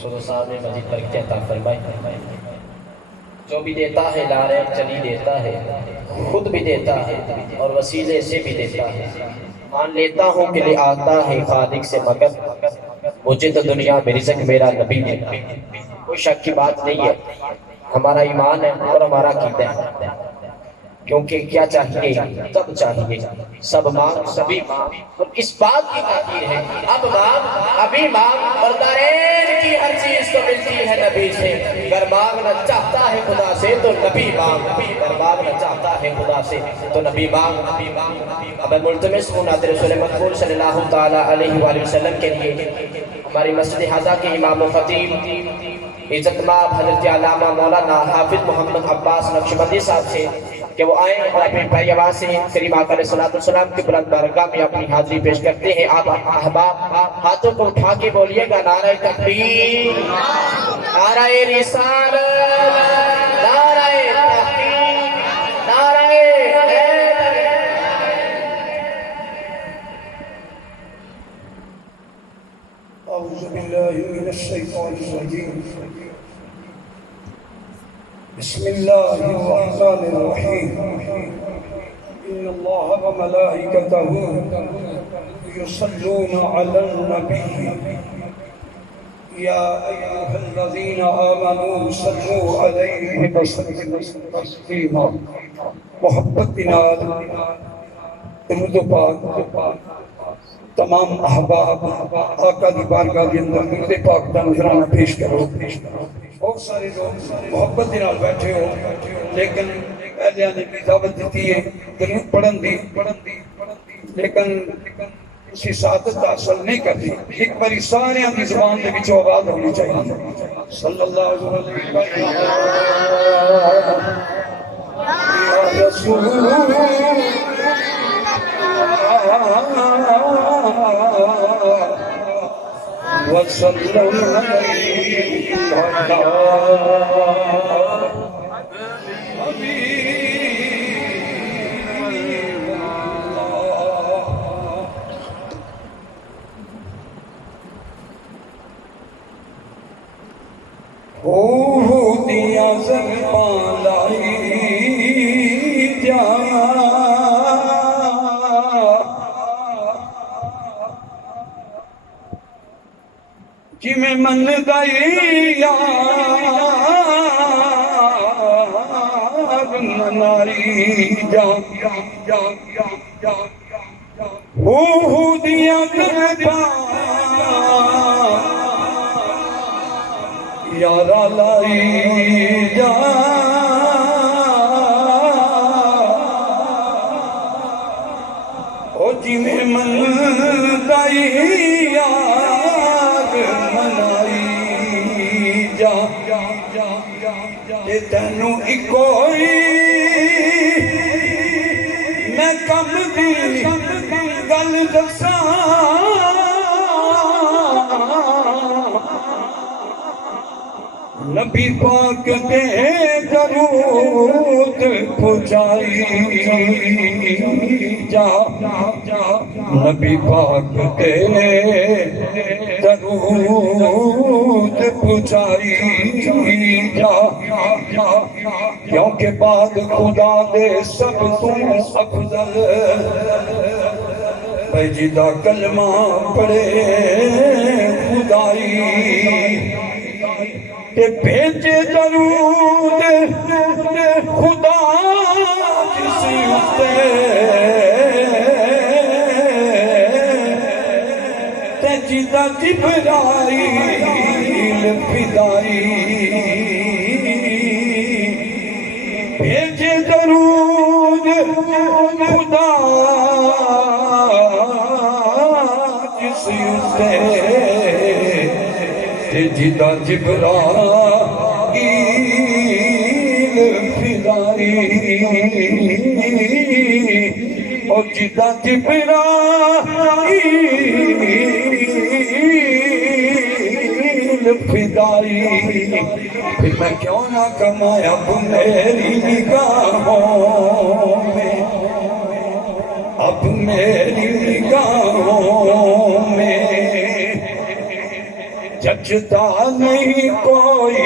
سورہ صاحب نے مزید برکت عطا فرمائی۔ جو بھی دیتا ہے لارے چلی دیتا ہے، خود بھی دیتا ہے اور وسیلے سے بھی دیتا ہے۔ مان لیتا ہوں کہ لے آتا ہے خالق سے مگر مجھے تو دنیا میں رزق میرا نبی دیتا ہے۔ کوئی شک کی بات نہیں ہے، ہمارا ایمان ہے اور ہمارا عقیدہ ہے۔ کیونکہ کیا چاہیے؟ تب چاہیے، سب مانگ سبھی مانگ، اور اس بات کی تاکید ہے اب مانگ ابھی مانگ، بردارین کی ہر چیز تو ملتی ہے نبی سے۔ گر مانگنا چاہتا ہے خدا سے تو نبی مانگ، گر مانگنا چاہتا ہے خدا سے تو نبی مانگ۔ اب میں ملتمس ہوں ناظر رسول مقبول صلی اللہ تعالیٰ علیہ وآلہ وسلم کے لیے ہماری مسجد حضا کے امام و خطیب عزت مآب حضرت علامہ مولانا حافظ محمد عباس نقشبندی صاحب سے کہ وہ آئیں اور اپنی بھائی آواز سے کریم آقا علیہ السلام کی بلند بارگاہ میں اپنی حاضری پیش کرتے ہیں۔ آپ احباب ہاتھوں کو اٹھا کے بولیے گا نعرہ تکبیر، نعرہ رسالت، نعرہ تحقیق، نعرہ حیدر۔ اعوذ باللہ من الشیطان الرجیم، بسم اللہ الرحمن الرحیم، ان اللہ وملائکتہ یصلون علی النبی یا ایھا الذین آمنوا صلوا علیہ وسلموا تسلیما۔ محبت نال درود و پاک تمام احباب آقا دی بارگاہ کے اندر درود پاک دا نذرانہ پیش کرو۔ بہت سارے لوگ محبت کے نال بیٹھے ہو لیکن اہلیہ نے بھی دعوت دیتی ہے درود پڑھن دی، لیکن اسی سعادت حاصل نہیں کرتی۔ ایک باری سارے کی زبان دے وچوں آواز ہونی چاہیے، صلی اللہ علیہ وسلم یا رسول وسلم علیہ دیا زلفاں لائی جا کہ میں من گئی یار مناری جا دیا زلفاں یارا لائی جا او جی میں من گئی یار منائی جا تے تینوں اکوئی میں کم دی گل دساں نبی پاک کے درود پہنچائی جا، نبی پاک کے درود پہنچائی جا، کیونکہ بعد خدا دے سب تو افضل بھائی جدا کلمہ پڑھے خدائی کہ بھیجے درود خدا کسی اتے تے جدا جبرائیل فدائی بھیجے درود خدا کسی اتے جدا جبرائیل فدائی اور جدا جبرائیل فدائی پھر میں کیوں نہ کمایا اب میری نگاہوں میں، اب میری نگاہوں میں جج جچتا نہیں کوئی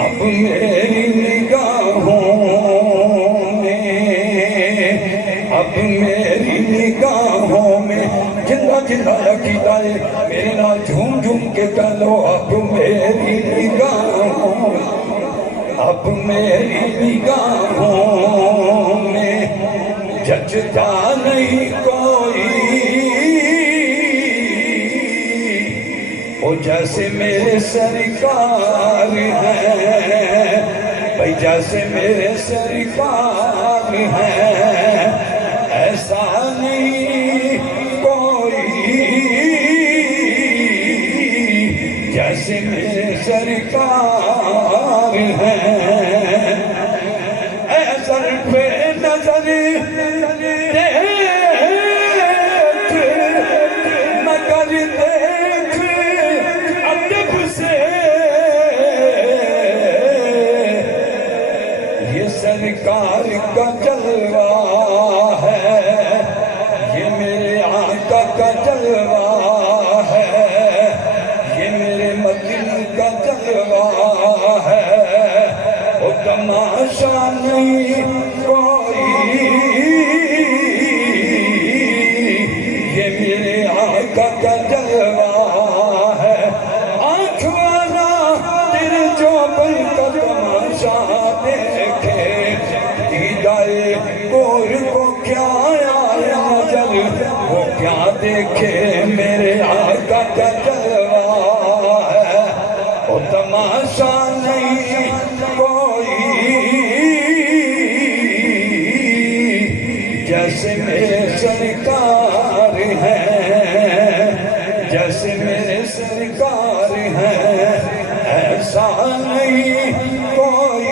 اب میری نگاہوں میں، اب میری نگاہوں میں جندہ جندہ عقیدہ ہے میرے نال جھوم جھوم کے کہہ لو اب میری نگاہوں میں، اب میری نگاہوں میں جچتا نہیں کوئی وہ جیسے میرے سرکار ہیں، بھائی جیسے میرے سرکار ہیں ایسا نہیں کوئی جیسے میرے سرکار ہیں۔ اے سر پہ نظر دیکھ مگر دیکھ ادب سے یہ سرکار کا جلوہ ہے، یہ میرے آقا کا جلوہ ہے، یہ میرے مدین کا جلوہ ہے، وہ تماشا نہیں کوئی یہ میرے آقا کا جلوہ ہے۔ آنکھ والا دل جو بن کا تماشا دیکھے دیدائے گور کو کیا آیا نظر وہ کیا دیکھے میرے آقا کا جلوہ ہے، وہ تماشا نہیں کوئی جیسے میرے سرکار ہیں، جیسے میرے سرکار ہیں ایسا نہیں کوئی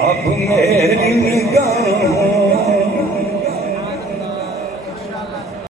اب میری